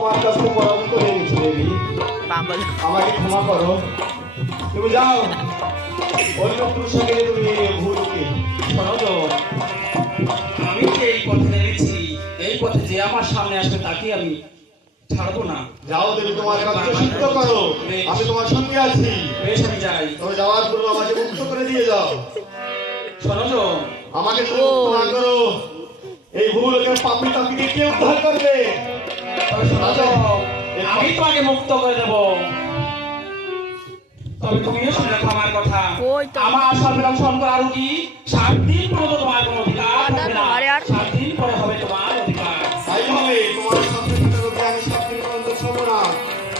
তোমার কাছে পরামর্শ করে নিচ্ছি দেবী, আমাকে ক্ষমা করো। তুমি যাও, অন্য পুরুষের সঙ্গে তুমি ভুলকে শোনো তো। আমি যে এই পথে নেমেছি, এই পথে যে আমার সামনে আসবে তাকে আমি ছাড়বো না। যাও দেবী, তোমার কাজ সিদ্ধ করো, আমি তোমার সঙ্গে আছি। বেশ, আমি যাই। তবে যাওয়ার পূর্বে আমাকে মুক্ত করে দিয়ে যাও। শোনো তো, আমাকে তুমি মুক্ত না করো, এই ভূলোকের পাপী তাপিকে কে উদ্ধার করবে? তবে শোনো তো, আমি তোমাকে মুক্ত করে দেবো। তবে তুমিও শুনে রাখো আমার কথা। আমার সর্বনাশন করার কি 7 দিন পর্যন্ত তোমার কোনো অধিকার থাকবে না। 7 দিন পরে হবে তোমার অধিকার। তাই হবে, তোমার সামনে থাকার অধিকার আমি 7 দিন পর্যন্ত ছোব না,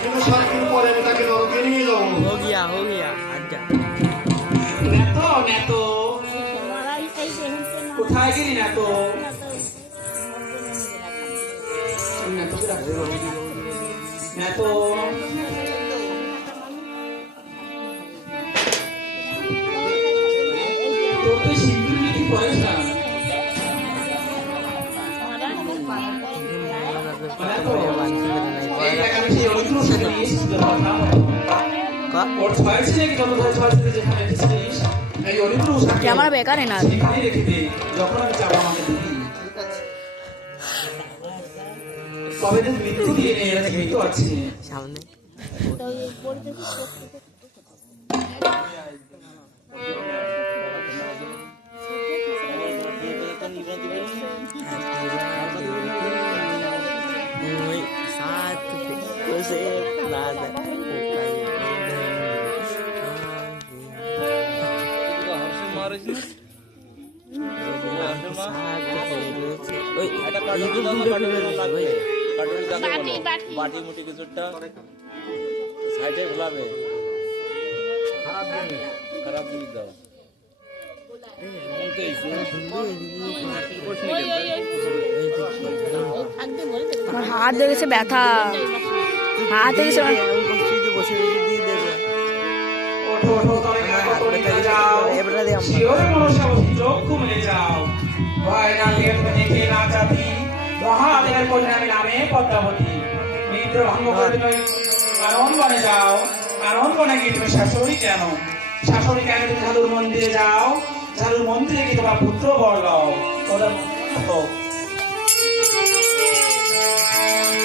কিন্তু 7 দিন পরে আমি তাকে নরকে নিয়ে যাবো। हो गया अच्छा নেতো নেতো, কোথায় গেলি নেতো? নেতো, তোর তো সিন্দুর লিখি পড়েছ না। এই টাকা আমি সেই অরিত্রর সাথে নিয়ে এসেছি কথা। ওর ছয় ছিল কি যত ছয় ছিল যেখানে এসেছিস, এই অরিত্র ক্যামেরা বেকার है ना সেখানে রেখে দে, যখন আমি যাবো আমাকে দিবি। কবে তো মৃত্যু দিয়ে নিয়ে গেছে, মৃত্যু আছে सामने বাটি মুটি কিছুটা সাইডে ভুলাবে খারাপ জিনিস দাও আমার হাত দেখেছে ব্যথা হাত দেখেছে বসে দিয়ে দেবে ওঠো ওঠো, তলে কাপড় যাও, শিওর মনসা বসে চোখ খুলে যাও। ভয় না পেয়ে তুমি দেখে না যাবি, মহাদেবের কন্যা নামে পদ্মাবতী। নিদ্র ভঙ্গ করে তুমি কারণ বনে যাও, কারণ বনে গিয়ে তুমি শাশুড়ি কেন? শাশুড়ি কেন তুমি ঝালুর মন্দিরে যাও, ঝালুর মন্দিরে গিয়ে তোমার পুত্র বর লও। ওদের